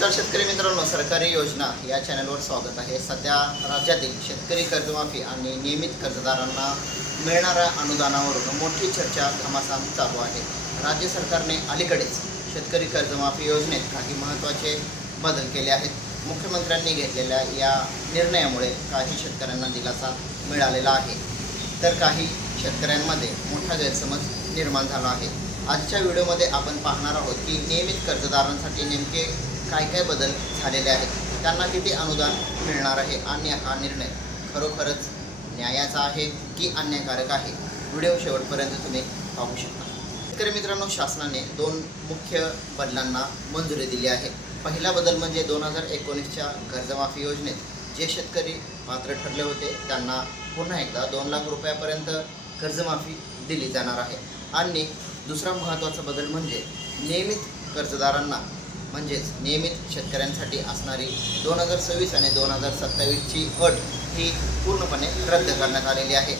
नमस्कार शेतकरी मित्रांनो, सरकारी योजना या चॅनलवर स्वागत आहे। सध्या राज्यातील शेतकरी कर्जमाफी आणि नियमित कर्जदारांना मिळणाऱ्या अनुदानावरून मोठी चर्चा घमासान चालू आहे। राज्य सरकारने अलीकडेच शेतकरी कर्जमाफी योजनेत काही महत्त्वाचे बदल केले आहेत। मुख्यमंत्र्यांनी घेतलेल्या या निर्णयामुळे काही शेतकऱ्यांना दिलासा मिळालेला आहे, तर काही शेतकऱ्यांमध्ये मोठा गैरसमज निर्माण झाला आहे। आजच्या व्हिडिओमध्ये आपण पाहणार आहोत की नियमित कर्जदारांसाठी नेमके काय काय बदल झालेले आहेत, त्यांना किती अनुदान मिळणार आहे आणि हा निर्णय खरोखरच न्यायाचा आहे की अन्यायकारक आहे। व्हिडिओ शेवटपर्यंत तुम्ही पाहू शकता। शेतकरी मित्रांनो, शासनाने दोन मुख्य बदलांना मंजुरी दिली आहे। पहिला बदल म्हणजे 2019च्या कर्जमाफी योजनेत जे शेतकरी पात्र ठरले होते त्यांना पुन्हा एकदा 2 लाख रुपयापर्यंत कर्जमाफी दिली जाणार आहे। आणि दुसरा महत्त्वाचा बदल म्हणजे नियमित कर्जदारांना म्हणजेच नियमित शेतकऱ्यांसाठी असणारी 2026 आणि 2027ची अट ही पूर्णपणे रद्द करण्यात आलेली आहे।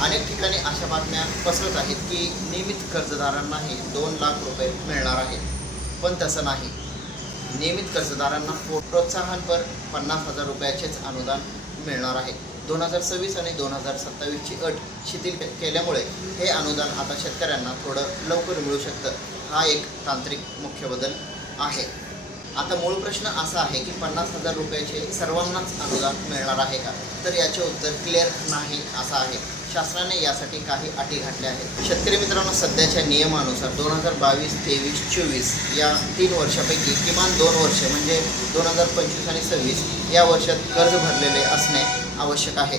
अनेक ठिकाणी अशा बातम्या पसरत आहेत की नियमित कर्जदारांनाही 2 लाख रुपये मिळणार आहेत, पण तसं नाही। नियमित कर्जदारांना प्रोत्साहनपर 50,000 रुपयाचेच अनुदान मिळणार आहे। 2026 आणि 2027ची अट शिथिल केल्यामुळे हे अनुदान आता शेतकऱ्यांना थोडं लवकर मिळू शकतं। हा एक तांत्रिक मुख्य बदल आहे। आता मूळ प्रश्न असा आहे की 50,000 रुपयाचे सर्वांनाच अनुदान मिळणार आहे का? तर याचे उत्तर क्लिअर नाही असं आहे। शासनाने यासाठी काही अटी घातल्या आहेत। शेतकरी मित्रांनो, सध्याच्या नियमानुसार 2022, 23, 24 या 3 वर्षापैकी किमान 2 वर्ष म्हणजे 2025 आणि 26 या वर्षात कर्ज भरलेले असणे आवश्यक आहे।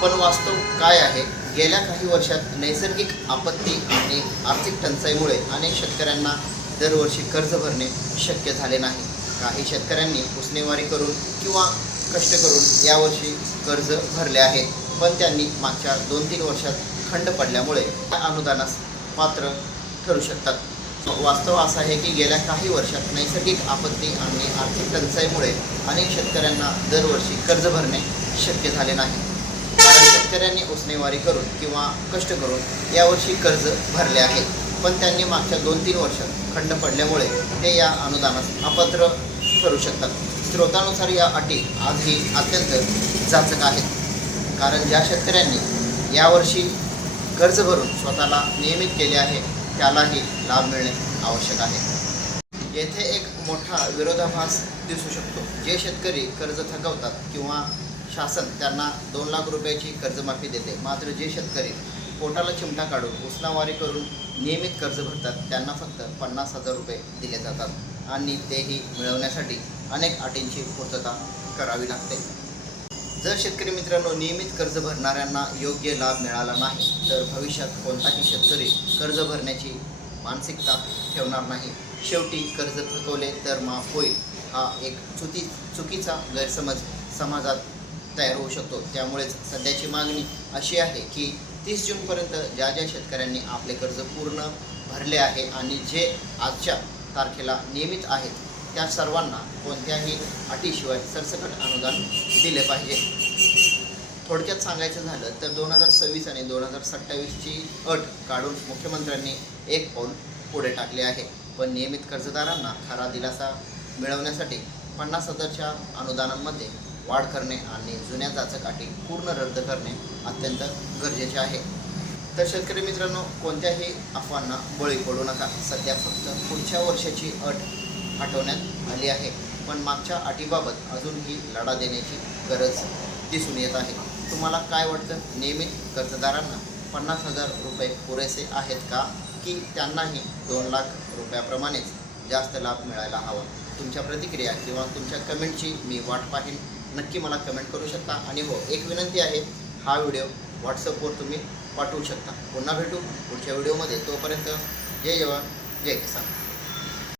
पण वास्तव काय आहे? गेल्या काही वर्षात नैसर्गिक आपत्ती आणि आर्थिक टंचाईमुळे अनेक शेतकऱ्यांना दरवर्षी कर्ज भरणे शक्य झाले नाही। काही शेतकऱ्यांनी उसनेवारी करून किंवा कष्ट करून यावर्षी कर्ज भरले आहेत, पण त्यांनी मागच्या 2-3 वर्षात खंड पडल्यामुळे त्या अनुदानास पात्र ठरू शकतात। वास्तव असं आहे की गेल्या काही वर्षात नैसर्गिक आपत्ती आणि आर्थिक टंचाईमुळे अनेक शेतकऱ्यांना दरवर्षी कर्ज भरणे शक्य झाले नाही, कारण शेतकऱ्यांनी उसनेवारी करून किंवा कष्ट करून यावर्षी कर्ज भरले आहे, पण त्यांनी मागच्या 2-3 वर्षात खंड पडल्यामुळे ते या अनुदानास अपात्र ठरू शकतात। स्रोतानुसार या अटी आजही अत्यंत जाचक आहेत, कारण ज्या शेतकऱ्यांनी यावर्षी कर्ज भरून स्वतःला नियमित केले आहे त्यालाही लाभ मिळणे आवश्यक आहे। येथे एक मोठा विरोधाभास दिसू शकतो। जे शेतकरी कर्ज थकवतात किंवा शासन त्यांना 2 लाख रुपयाची कर्जमाफी देते, मात्र जे शेतकरी पोटाला चिमटा काढून उसनावारी करून नियमित कर्ज भरतात त्यांना फक्त 50,000 रुपये दिले जातात आणि तेही मिळवण्यासाठी अनेक अटींची पूर्तता करावी लागते। जर शेतकरी मित्रांनो नियमित कर्ज भरणाऱ्यांना योग्य लाभ मिळाला नाही तर भविष्यात कोणताही शेतकरी कर्ज भरण्याची मानसिकता ठेवणार नाही। शेवटी कर्ज थकवले तर माफ होईल हा एक चुकीचा गैरसमज समाजात तयार होऊ शकतो। त्यामुळेच सध्याची मागणी अशी आहे की 30 जूनपर्यंत ज्या शेतकऱ्यांनी आपले कर्ज पूर्ण भरले आहे आणि जे आजच्या तारखेला नियमित आहेत त्या सर्वांना कोणत्याही अटीशिवाय सरसकट अनुदान दिले पाहिजे। थोडक्यात सांगायचं झालं तर 2026 आणि 2027ची अट काढून मुख्यमंत्र्यांनी एक पाऊल पुढे टाकले आहे, पण नियमित कर्जदारांना खरा दिलासा मिळवण्यासाठी 50,000च्या अनुदानांमध्ये वाढ करणे आणि जुन्या जाचक अटी पूर्ण रद्द करणे अत्यंत गरजेचे आहे। तर शेतकरी मित्रांनो, कोणत्याही अफवांना बळी पडू नका। सध्या फक्त पुढच्या वर्षाची अट हटवण्यात आली आहे, पण मागच्या अटीबाबत अजूनही लढा देण्याची गरज दिसून येत आहे। तुम्हाला काय वाटतं? नियमित कर्जदारांना 50,000 रुपये पुरेसे आहेत का, की त्यांनाही 2 लाख रुपयाप्रमाणेच जास्त लाभ मिळायला हवा? तुमच्या प्रतिक्रिया किंवा तुमच्या कमेंटची मी वाट पाहीन। नक्की मला कमेंट करू शकता। आणि हो, एक विनंती आहे, हा व्हिडिओ व्हॉट्सअपवर तुम्ही पाठवू शकता। पुन्हा भेटू पुढच्या व्हिडिओमध्ये। तोपर्यंत जय जवान जय किसान।